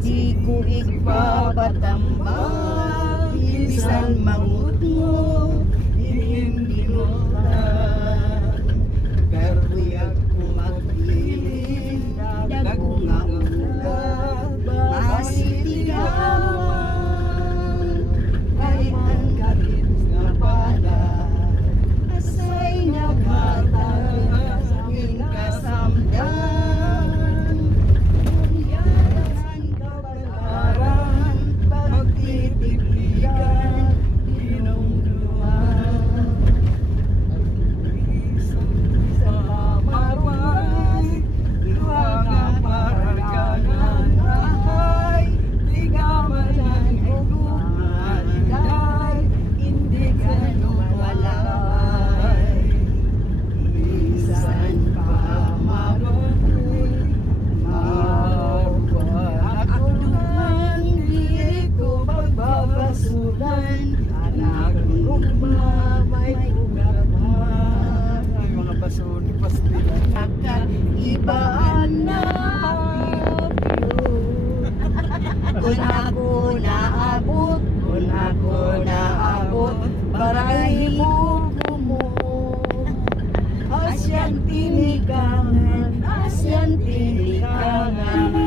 Di ko ipapatambal, minsan mangut mo, hindi mo pero iyag ko magdilim, dago nga ulan, masitigawan, ay ang galit nga pala, asay naghatag sa aking kasamdan. Yayasan kabalaran, pagtitipigan, dinumduman. Isang marway, iwagang paragangan ay di gaman ang iguman, hindi ganun walay. Minsan pa mabuhay, ako naman hindi ko pagbabasulan, anak kong may ugapan. Ay, mga basuni, pastila. Ibaan na kung ako naabot, baray mo mo. Asyan tinikangan,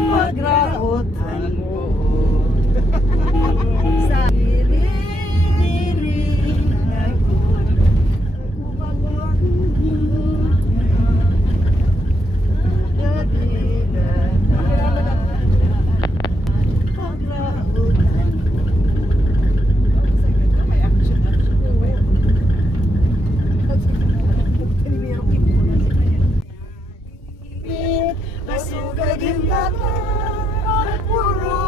pagrautan mo. Sa diri-diri nagod, May action. Masugad yung bata, puro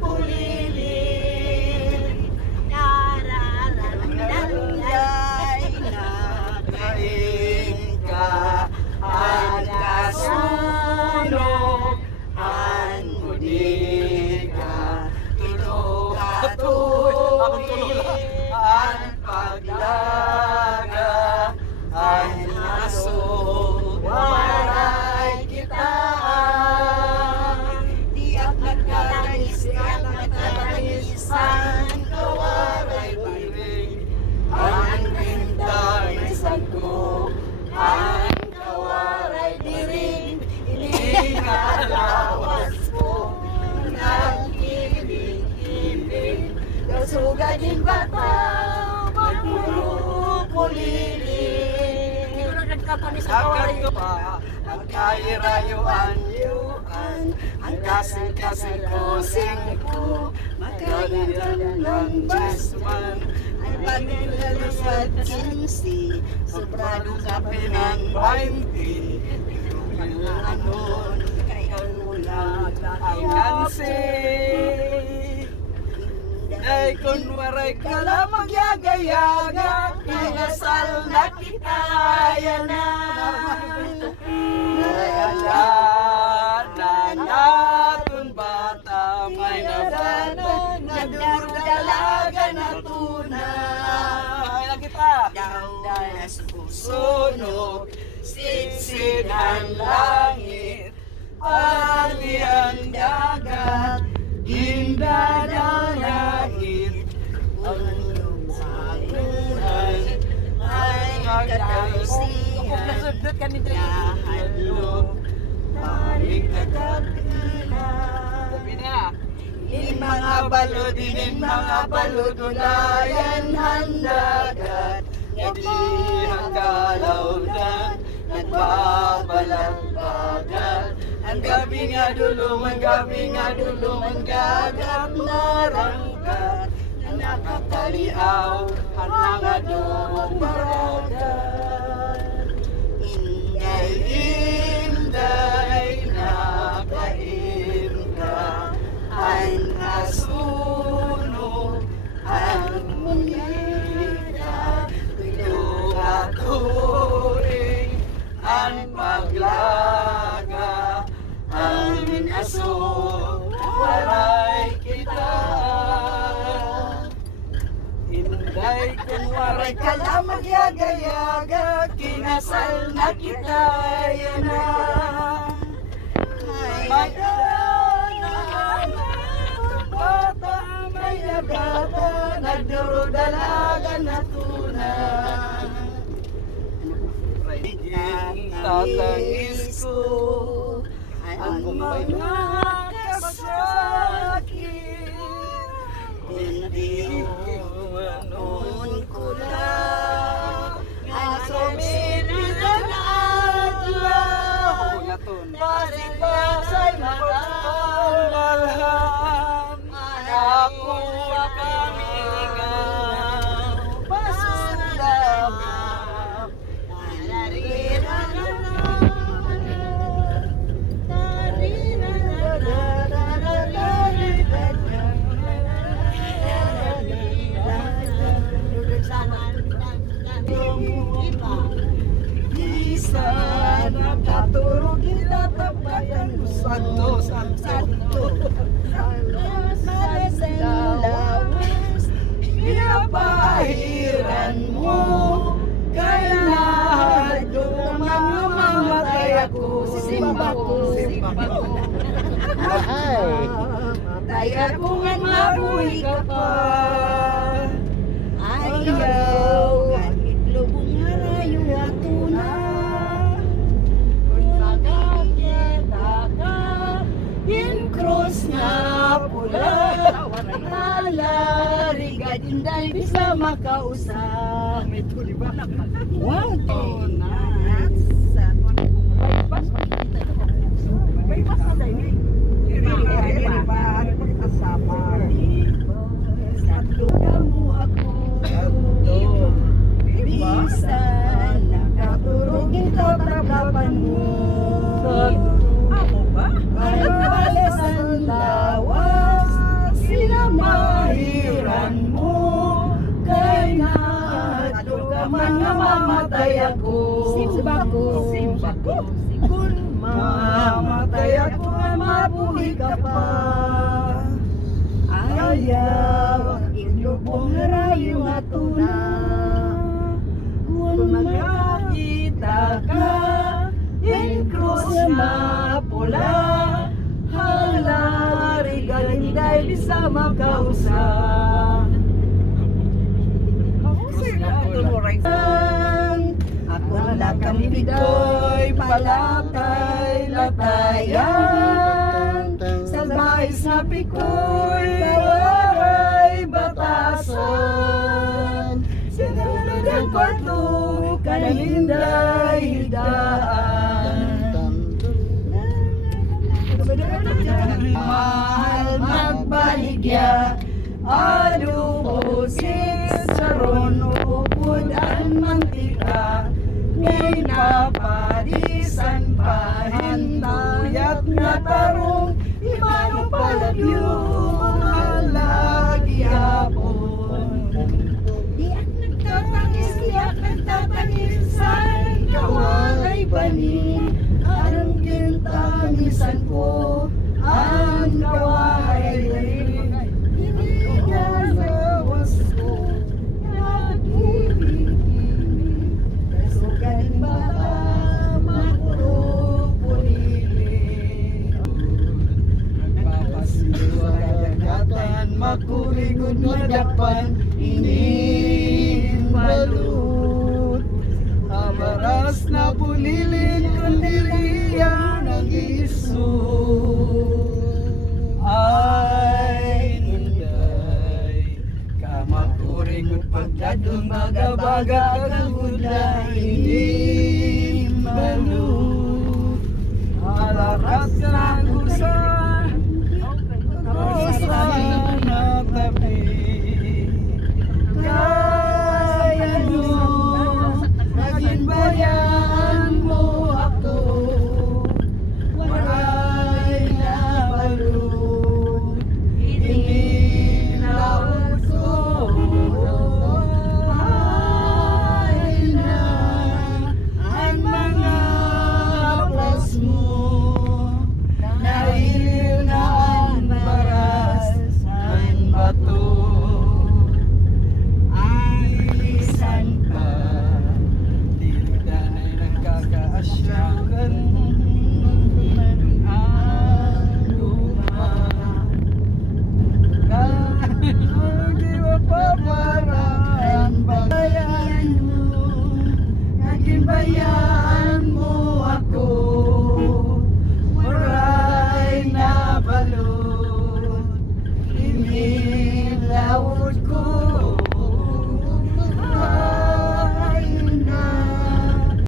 pulilit. Nararamdamay na kain ka, ang kasunog, ang muli ka, Tulog. ang paglaga, ang aso, waray kita. Diyak nagkatanis, ang kawaray piring, ang rintangisan ko, ang kawaray diring, iningalawas mo, nagkiling-kiling, kasugad yung bata, magpuro puliling. Hindi ko na nagkapanis sa kawaray. Akat ko pa, ang kairayuan, ang kasing-kasing ko, magkalitan ng basman, Ang paglalasad kinsi, sobrado sa ng 20, anon, kaya mula ang kansi. Ay kunwaray ka lang magyagayaga, inasal na kita, yan na. Nayala na natin bata, may nabata, nagdalaga na tunay. Ay, kita. Daw na susunog, sitsid ang langit, pati ang dagat, hindadalahit, ang lumagunan ay kakalsihan, nahalo, balik na kapilan. Sabi na. In mga balod, ulayan handagat, Nagdihang kalaunan, nagbabalagbagan. ang gabi nga dulungan, gagap na rangkat, na nakakaliaw, ang mga dumaragat. Inday, nakain ka, ang kasunog, ang mungita, turing, ang paglaga, ang aso, waray kita. Inday kung waray Waray ka lang magyaga-yaga, kinasal na kita, yan na. bata may nagata, nagdurudalagan na tunay. Tatangis ko ang mga kasakit, hindi manon ko lang ang suminitan adlaw. Pasay malham, ako kamingaw, pasundam. Isa nakaturog kita tapayan santo lawas pinapahiran mo kaya naduman mamatay ako simba ko matay ako nga mabuhay ka pa ayaw kahit lubong harayo ato na kung makakita ka in cross na pula malariga dinday bisa makausap wow to mamatay ako simba ko kung mamatay ako mabuhay ka pa ayaw ilubong harayo ato na kung makakita ka in cross na pula halari galinday bisa makausap. Ako na kami bigoy, palatay, latayan sa mais na pikoy, kawaray, batasan sinunod ang kwarto, kaninday, hidaan mahal magbaligya aluhosin saron upod ang mantika ngay napadisan pahinuyat na tarong imano palabyo mga lagi hapon diak nagtatangis saan kawalay banin ang kintangisan ko ang kawalay banin makurigod madapan inin balut amaras na pulilin kundilian ng isu ay nunday ka makurigod pagdadong baga-baga kagudlay